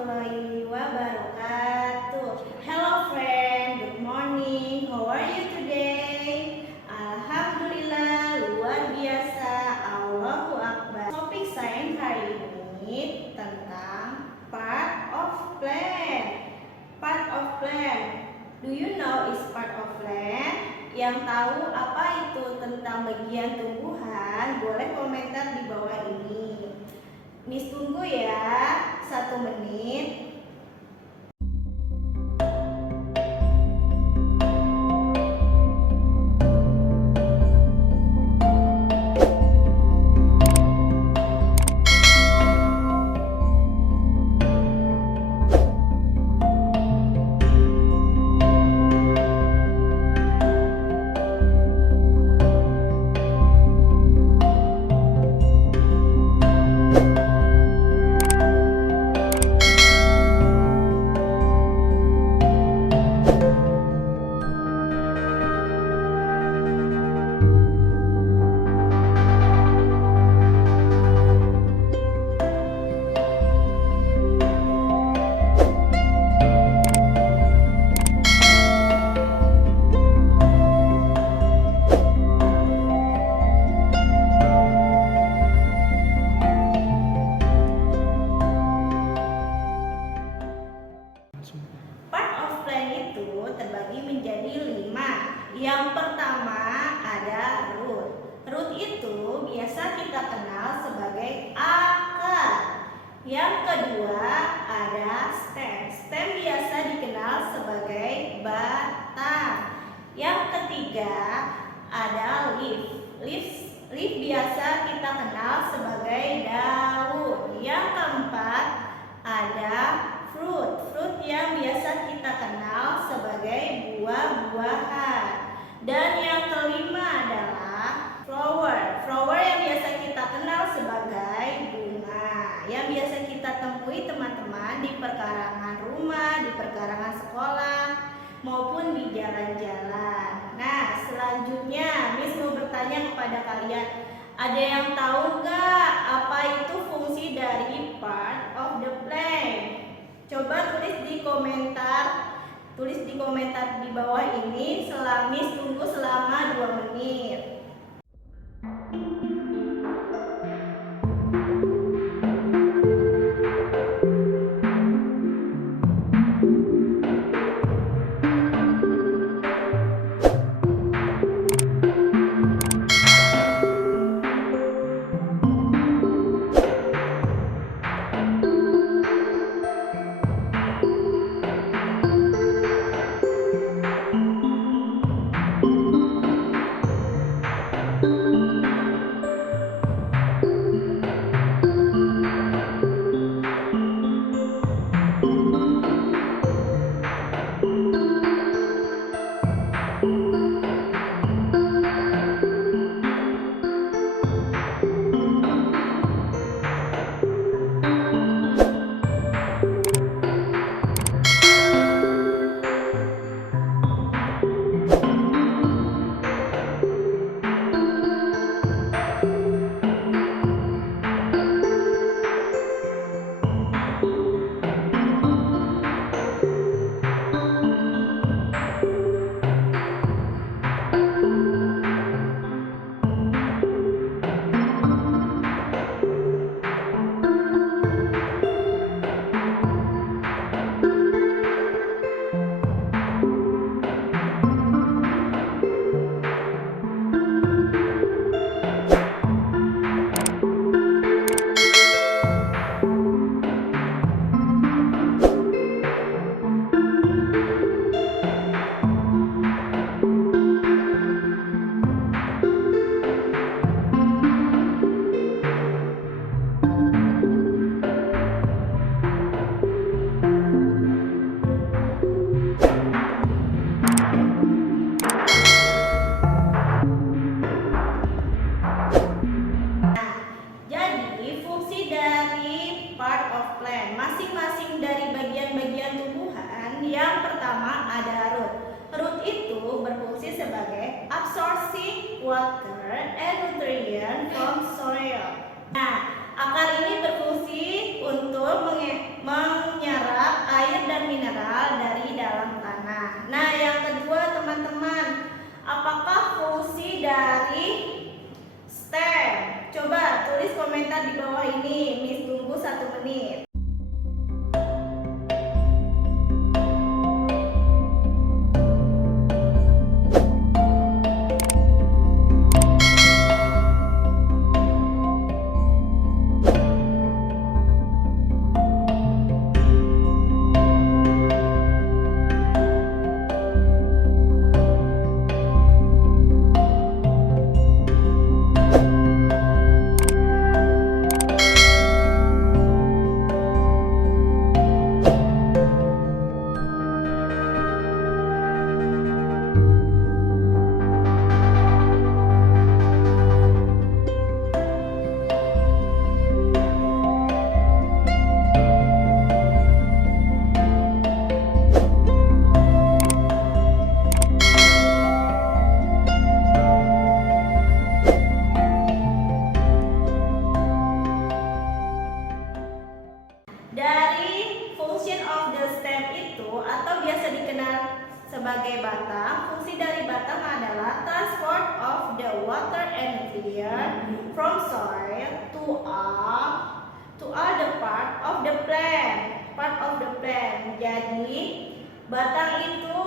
warahmatullahi wabarakatuh. Hello friend, good morning. How are you today? Alhamdulillah, luar biasa. Allahu Akbar. Topik sains hari ini tentang part of plant. Part of plant. Do you know is part of plant? Yang tahu apa itu tentang bagian tumbuhan, boleh komentar di bawah ini. Miss tunggu ya, 1 menit. Part of plant itu terbagi menjadi 5. Yang pertama ada root. Root itu biasa kita kenal sebagai akar. Yang kedua ada stem. Stem biasa dikenal sebagai batang. Yang ketiga ada leaf. Leaf biasa kita kenal sebagai daun. Yang keempat ada fruit yang biasa kita kenal sebagai buah-buahan. Dan yang kelima adalah flower yang biasa kita kenal sebagai bunga, yang biasa kita temui teman-teman di perkarangan rumah, di perkarangan sekolah, maupun di jalan-jalan. Nah, selanjutnya Miss mau bertanya kepada kalian, ada yang tahu nggak apa itu fungsi dari part of the plant? Coba tulis di komentar di bawah ini. Miss tunggu selama 2 menit. Masing-masing dari bagian-bagian tumbuhan. Yang pertama ada root. Root itu berfungsi sebagai absorbing water and nutrient from soil. Nah, akar ini berfungsi untuk menyerap Dari function of the stem itu atau biasa dikenal sebagai batang, fungsi dari batang adalah transport of the water and nutrient from soil to all the part of the plant. Jadi batang itu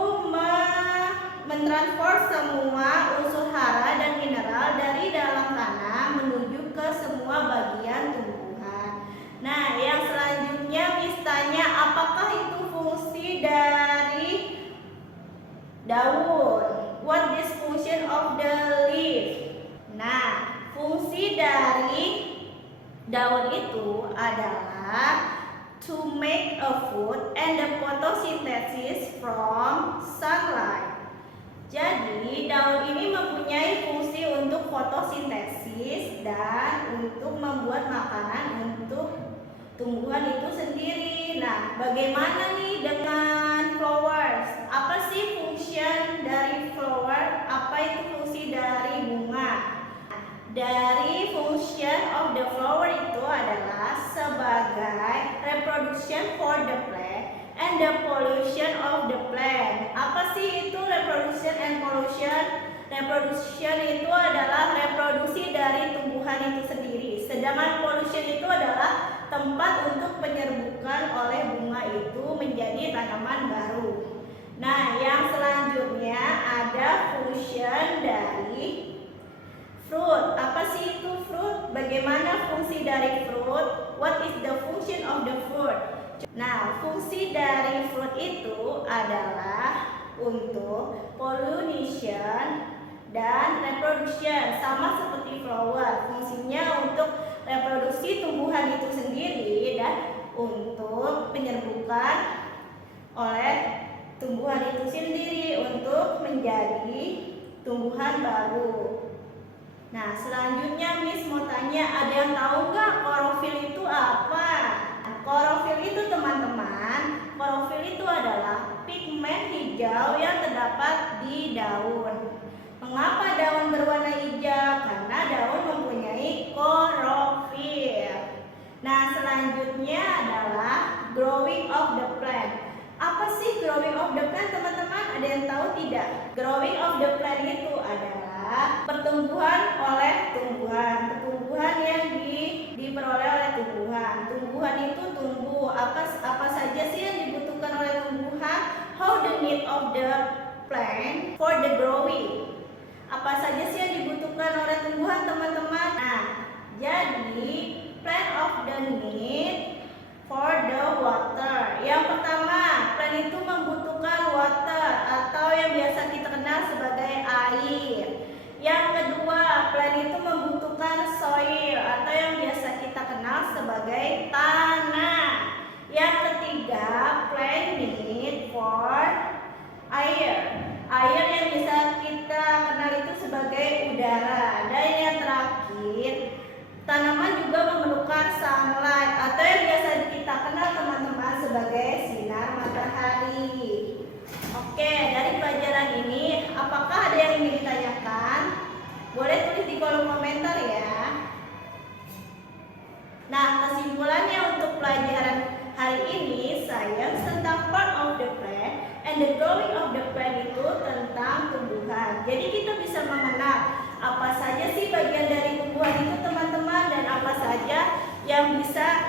mentransfer semua unsur hara dan mineral dari dalam tanah menuju ke semua bagian tumbuhan. Nah, yang selanjutnya Miss tanya, apakah itu fungsi dari daun? What is function of the leaf? Nah, fungsi dari daun itu adalah to make a food and the photosynthesis from sunlight. Jadi daun ini mempunyai fungsi untuk fotosintesis dan untuk membuat makanan untuk tumbuhan itu sendiri. Nah, bagaimana nih dengan flowers? Apa sih function dari flower? Apa itu fungsi dari bunga? Dari function of the flower itu adalah sebagai reproduction for the plant and the pollution of the plant. Apa sih itu reproduction and pollution? Reproduction itu adalah reproduksi dari tumbuhan itu sendiri. Sedangkan pollution itu adalah tempat untuk penyerbukan oleh bunga itu menjadi tanaman baru. Nah, yang selanjutnya ada function dari fruit. Apa sih itu fruit? Bagaimana fungsi dari fruit? What is the function of the fruit? Nah, fungsi dari fruit itu adalah untuk pollination dan reproduction, sama seperti flower. Fungsinya untuk reproduksi tumbuhan itu sendiri dan untuk penyerbukan oleh tumbuhan itu sendiri untuk menjadi tumbuhan baru. Nah, selanjutnya Miss mau tanya, ada yang tahu nggak klorofil itu apa? Klorofil itu teman-teman, klorofil itu adalah pigmen hijau yang terdapat di daun. Mengapa daun berwarna hijau? Karena daun mempunyai klorofil. Nah, selanjutnya adalah growing of the plant. Apa sih growing of the plant, teman-teman? Ada yang tahu tidak? Growing of the plant itu adalah pertumbuhan oleh tumbuhan. Pertumbuhan yang diperoleh oleh tumbuhan. Tumbuhan itu tumbuh. Apa saja sih yang dibutuhkan oleh tumbuhan? How the need of the plant for the growing. Apa saja sih yang dibutuhkan oleh tumbuhan, teman-teman? Nah, jadi plant of the need for the water. Yang pertama, plant itu membutuhkan water atau yang biasa kita kenal sebagai air. Yang kedua, plant itu membutuhkan soil atau yang biasa kita kenal sebagai tanah. Yang ketiga, plant need for air. Air yang bisa kita kenal itu sebagai udara. Dan yang terakhir, tanaman juga memerlukan sunlight atau yang biasa kita kenal teman-teman sebagai sinar matahari. Oke, dari pelajaran ini apakah ada yang ingin ditanyakan? Boleh tulis di kolom komentar ya. Nah, kesimpulannya untuk pelajaran hari ini, science tentang part of the plant and the growing of the plant itu tentang tumbuhan. Jadi kita bisa mengenal apa saja sih bagian dari tumbuhan itu, teman-teman, dan apa saja yang bisa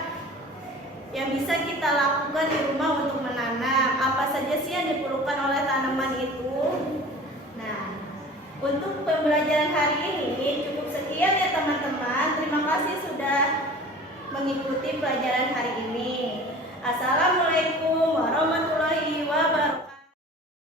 kita lakukan di rumah untuk menanam. Apa saja sih yang diperlukan oleh tanaman itu. Nah, untuk pembelajaran hari ini cukup sekian ya teman-teman. Terima kasih sudah mengikuti pelajaran hari ini. Assalamualaikum warahmatullahi wabarakatuh.